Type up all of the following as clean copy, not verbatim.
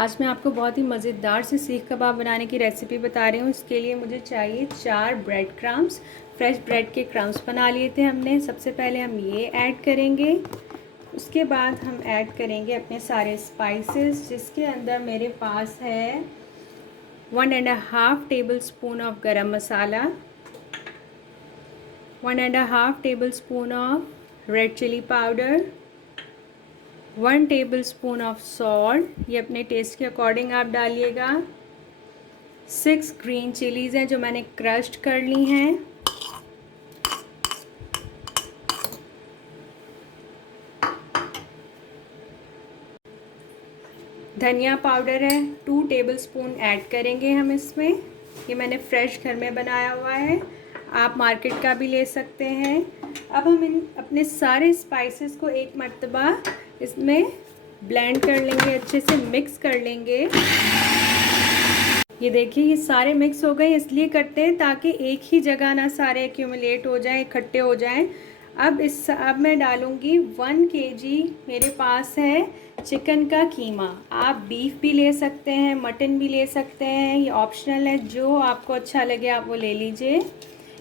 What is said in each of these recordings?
आज मैं आपको बहुत ही मज़ेदार से सीख कबाब बनाने की रेसिपी बता रही हूँ। इसके लिए मुझे चाहिए 4 ब्रेड क्रम्स। फ्रेश ब्रेड के क्रम्स बना लिए थे हमने। सबसे पहले हम ये ऐड करेंगे। उसके बाद हम ऐड करेंगे अपने सारे स्पाइसेस, जिसके अंदर मेरे पास है 1.5 tablespoon of garam masala, 1.5 tablespoon of red chilli powder, 1 tablespoon of salt, ये अपने टेस्ट के अकॉर्डिंग आप डालिएगा। 6 ग्रीन चिलीज़ हैं जो मैंने क्रश्ड कर ली हैं। धनिया पाउडर है 2 टेबल स्पून ऐड करेंगे हम इसमें। ये मैंने फ्रेश घर में बनाया हुआ है, आप मार्केट का भी ले सकते हैं। अब हम इन अपने सारे स्पाइसेस को एक मर्तबा इसमें ब्लेंड कर लेंगे, अच्छे से मिक्स कर लेंगे। ये देखिए ये सारे मिक्स हो गए। इसलिए करते हैं ताकि एक ही जगह ना सारे एक्यूमुलेट हो जाएं, इकट्ठे हो जाएं। अब मैं डालूँगी 1 केजी मेरे पास है चिकन का कीमा। आप बीफ भी ले सकते हैं, मटन भी ले सकते हैं, ये ऑप्शनल है, जो आपको अच्छा लगे आप वो ले लीजिए।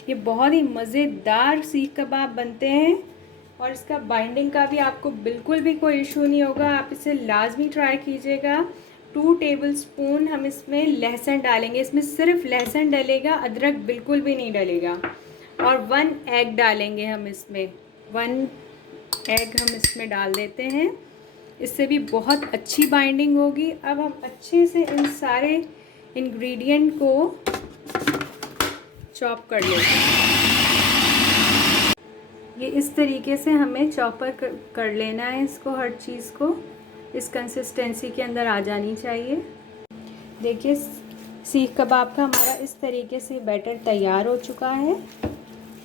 ये बहुत ही मज़ेदार सीख कबाब बनते हैं और इसका बाइंडिंग का भी आपको बिल्कुल भी कोई इशू नहीं होगा। आप इसे लाजमी ट्राई कीजिएगा। 2 टेबल स्पून हम इसमें लहसुन डालेंगे। इसमें सिर्फ लहसुन डलेगा, अदरक बिल्कुल भी नहीं डलेगा। और 1 एग डालेंगे हम इसमें। 1 एग हम इसमें डाल देते हैं, इससे भी बहुत अच्छी बाइंडिंग होगी। अब हम अच्छे से इन सारे इंग्रेडिएंट को चॉप कर लेते हैं। ये इस तरीके से हमें चॉपर कर लेना है इसको, हर चीज़ को इस कंसिस्टेंसी के अंदर आ जानी चाहिए। देखिए सीख कबाब का हमारा इस तरीके से बैटर तैयार हो चुका है।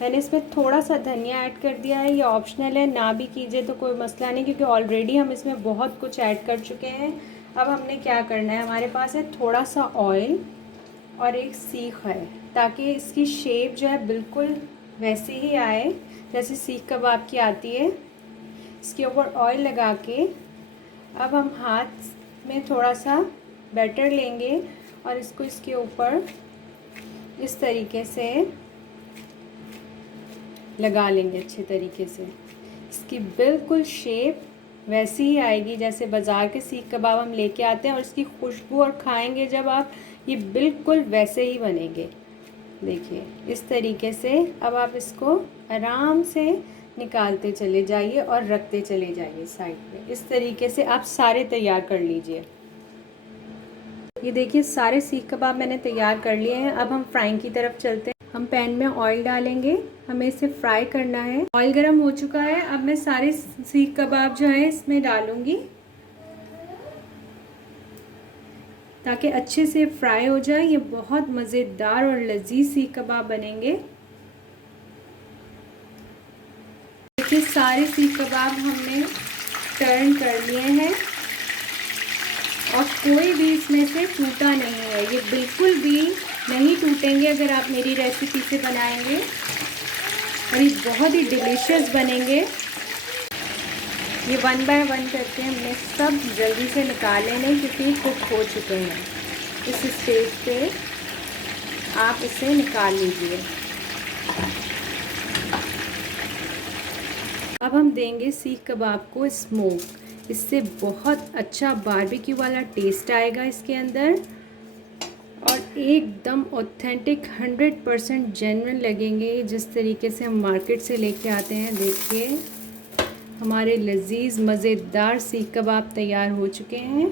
मैंने इसमें थोड़ा सा धनिया ऐड कर दिया है, ये ऑप्शनल है, ना भी कीजिए तो कोई मसला नहीं, क्योंकि ऑलरेडी हम इसमें बहुत कुछ ऐड कर चुके हैं। अब हमने क्या करना है, हमारे पास है थोड़ा सा ऑयल और एक सीख है, ताकि इसकी शेप जो है बिल्कुल वैसे ही आए जैसे सीख कबाब की आती है। इसके ऊपर ऑयल लगा के अब हम हाथ में थोड़ा सा बैटर लेंगे और इसको इसके ऊपर इस तरीके से लगा लेंगे अच्छे तरीके से। इसकी बिल्कुल शेप वैसी ही आएगी जैसे बाज़ार के सीख कबाब हम लेके आते हैं, और इसकी खुशबू और खाएंगे जब आप, ये बिल्कुल वैसे ही बनेंगे। देखिए इस तरीके से। अब आप इसको आराम से निकालते चले जाइए और रखते चले जाइए साइड में। इस तरीके से आप सारे तैयार कर लीजिए। ये देखिए सारे सीख कबाब मैंने तैयार कर लिए हैं। अब हम फ्राइंग की तरफ चलते हैं। हम पैन में ऑयल डालेंगे, हमें इसे फ्राई करना है। ऑयल गर्म हो चुका है। अब मैं सारे सीख कबाब जो है इसमें डालूंगी ताकि अच्छे से फ्राई हो जाए। ये बहुत मज़ेदार और लजीज सीख कबाब बनेंगे। देखिए सारे सीख कबाब हमने टर्न कर लिए हैं और कोई भी इसमें से टूटा नहीं है। ये बिल्कुल भी नहीं टूटेंगे अगर आप मेरी रेसिपी से बनाएंगे, और ये बहुत ही डिलीशियस बनेंगे। ये 1 बाय 1 करके हमने सब जल्दी से निकाल लेने, क्योंकि कुक हो चुके हैं। इस स्टेज पे आप इसे निकाल लीजिए। अब हम देंगे सीख कबाब को स्मोक। इससे बहुत अच्छा बारबेक्यू वाला टेस्ट आएगा इसके अंदर, और एकदम ऑथेंटिक 100% जेन्युइन लगेंगे, जिस तरीके से हम मार्केट से लेके आते हैं। देखिए हमारे लजीज मज़ेदार सीख कबाब तैयार हो चुके हैं।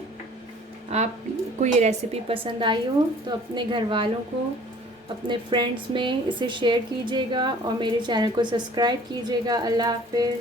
आपको ये रेसिपी पसंद आई हो तो अपने घर वालों को, अपने फ्रेंड्स में इसे शेयर कीजिएगा और मेरे चैनल को सब्सक्राइब कीजिएगा। अल्लाह हाफ़िज़।